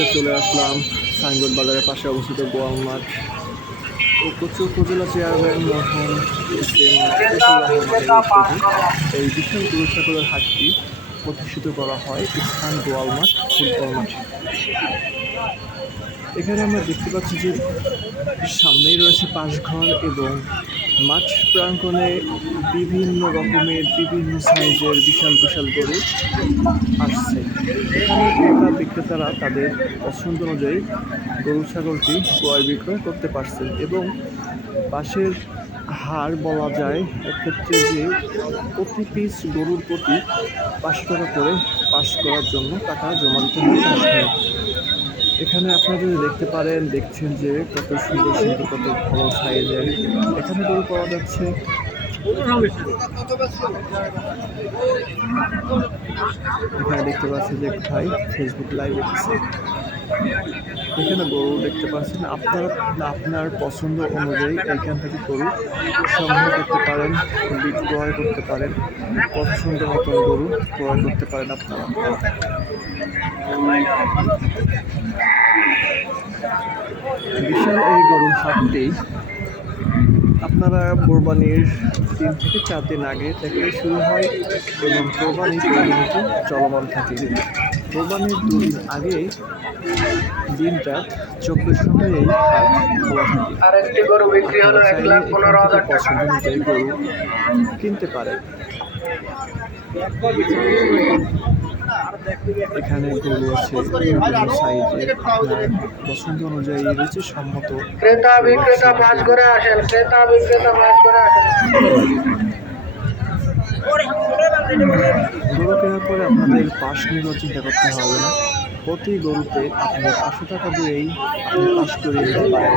আজকে চলে আসলাম সাইনবোর্ড বাজারের পাশে অবস্থিত গোয়াল মাঠ ও প্রচুর উপজেলা চেয়ারম্যান মোহন এই বিশাল গরু ছাগলের হাটটি প্রতিষ্ঠিত করা হয় স্থান গোয়াল মাঠ ফুটবল মাঠে। এখানে আমরা দেখতে পাচ্ছি যে সামনেই রয়েছে পাশঘর এবং মাঠ প্রাঙ্গণে বিভিন্ন রকমের বিভিন্ন সাইজের বিশাল বিশাল গরু আসছে। এখানে ক্রেতা বিক্রেতারা তাদের পছন্দ অনুযায়ী গরু ছাগলটি ক্রয় বিক্রয় করতে পারছেন এবং পাশের হার বলা যায় এক্ষেত্রে যে প্রতি পিস গরুর প্রতি 500 টাকা করে পাস করার জন্য টাকা জমা দিতে হয়। এখানে আপনারা যদি দেখছেন যে কত সুন্দর সুন্দর কত ভালো সাইজের এখানে গরু পাওয়া যাচ্ছে। এখানে দেখতে পাচ্ছি যে ভাই ফেসবুক লাইভ এসেছে, এখানে গরু দেখতে পাচ্ছেন। আপনার পছন্দ অনুযায়ী এখান থেকে গরু সংগ্রহ করতে পারেন, বিক্রয় করতে পারেন, পছন্দ মতন গরু ক্রয় করতে পারেন আপনারা। বিশাল এই গরুর হাটটি আপনারা কোরবানির 3 থেকে 4 দিন আগে থেকে শুরু হয় এবং কোরবানি পর্যন্ত চলমান থাকে। কোরবানির 2 দিন আগে দিনটা 24 ঘন্টায় এই হাট খোলা থাকে। আরেকটি গরু বিক্রি হলো 1,15,000 টাকা। পছন্দ অনুযায়ী গরু কিনতে পারে। এখানে গরু আছে বিভিন্ন সাইজের, পছন্দ অনুযায়ী রয়েছে সম্মত। ক্রেতা বিক্রেতা পাঁচ করে আসেন, ক্রেতা বিক্রেতা পাঁচ করে আসেন। গরু কেনার পরে আপনাদের পাশ নিয়েও চিন্তা করতে হবে না, প্রতি গরুতে আপনি 500 টাকা দিয়েই আপনি পাশ করে নিতে পারেন।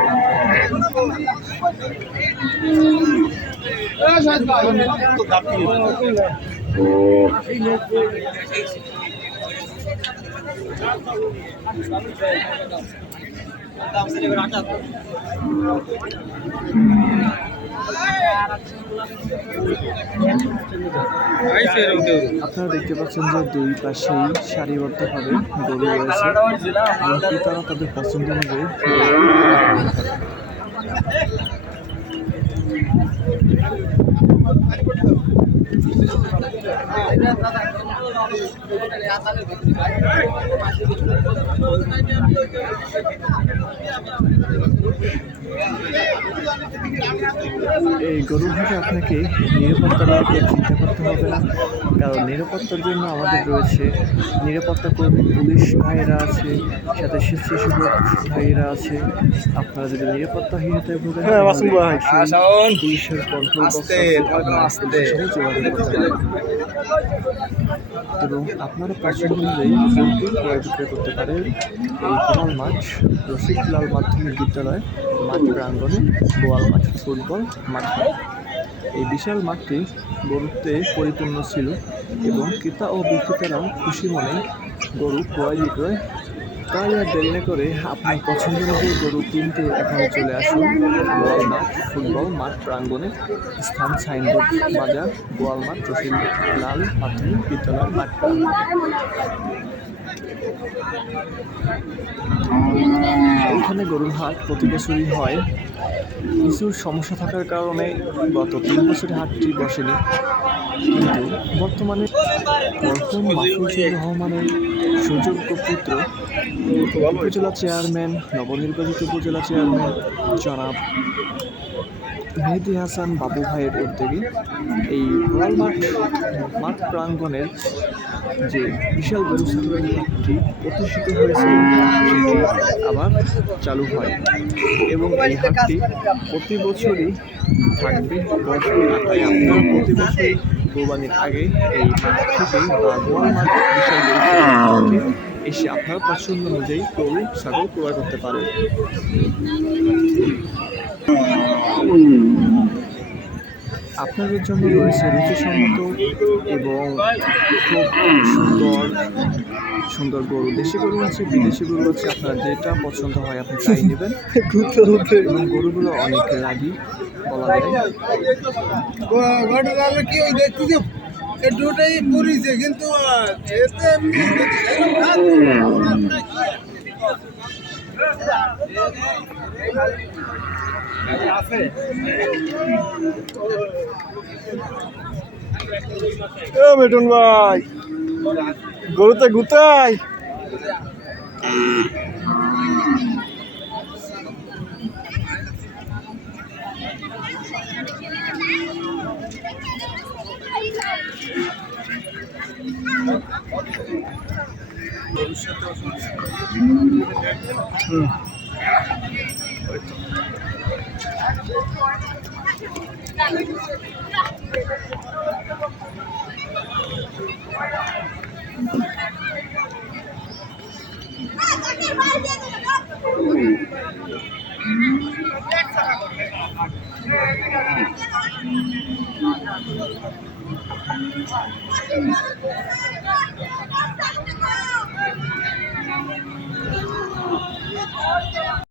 আপনারা দেখতে পাচ্ছেন যে দুই পাশেই সারিবদ্ধভাবে গরু রয়েছে এবং ক্রেতারা তাদের পছন্দ অনুযায়ী এই গরুর হাটে আপনাকে নিরাপত্তা নিয়ে চিন্তা করতে হবে না, কারণ নিরাপত্তার জন্য আমাদের রয়েছে নিরাপত্তা কর্মী, পুলিশ ভাইয়েরা আছে, সাথে স্বেচ্ছাসেবক ভাইয়েরা আছে। আপনারা যদি নিরাপত্তাহীনতায় ভোগেন পুলিশের কন্ট্রোল যোগাযোগ করতে পারেন এবং আপনারা পছন্দ অনুযায়ী গরুটি ক্রয় বিক্রয় করতে পারেন। এই গোয়াল মাঠ রশিদলাল মাধ্যমিক বিদ্যালয় মাঠ প্রাঙ্গণে গোয়াল মাঠ ফুটবল মাঠ। এই বিশাল মাঠটি গরুতে পরিপূর্ণ ছিল এবং ক্রেতা ও বিক্রেতারা খুশি মনে গরু ক্রয় বিক্রয়। তাই আর দেরি না করে আপনার পছন্দ অনুযায়ী গরু কিনতে এখানে চলে আসুন গোয়াল মাঠ ফুটবল মাঠ প্রাঙ্গণে। স্থান সাইনবোর্ড বাজার, গোয়াল মাঠ রশিদলাল মাধ্যমিক বিদ্যালয় মাঠ প্রাঙ্গণ। এইখানে গরুর হাট প্রতি বছরই হয়। কিছু সমস্যা থাকার কারণে গত 3 বছরে হাটটি বসেনি, কিন্তু বর্তমানে মরহুম মাহফুজুর রহমানের সুযোগ্য পুত্র উপজেলা চেয়ারম্যান, নবনির্বাচিত উপজেলা চেয়ারম্যান জনাব মেহেদী হাসান বাবু ভাইয়ের উদ্যোগে এই গোয়াল মাঠ প্রাঙ্গণের যে বিশাল গরু ছাগলের হাটটি প্রতিষ্ঠিত হয়েছে সেটি আবার চালু হয় এবং এই হাটটি প্রতি বছরই থাকবে। তাই আপনারা প্রতি বছরই কোরবানির আগে এই মাঠ থেকে বা গোয়াল মাঠ বিশাল গরু এসে আপনার পছন্দ অনুযায়ী গরু ছাগল ক্রয় করতে পারেন। আপনাদের জন্য রয়েছে রুচিসম্মত এবং খুব সুন্দর সুন্দর গরু। দেশি গরু আছে, বিদেশি গরু আছে, আপনার যেটা পছন্দ হয় আপনি তাই নেবেন। এবং গরুগুলো অনেক রাগী বলা যায়। মিঠুন ভাই গরুতে গুতাই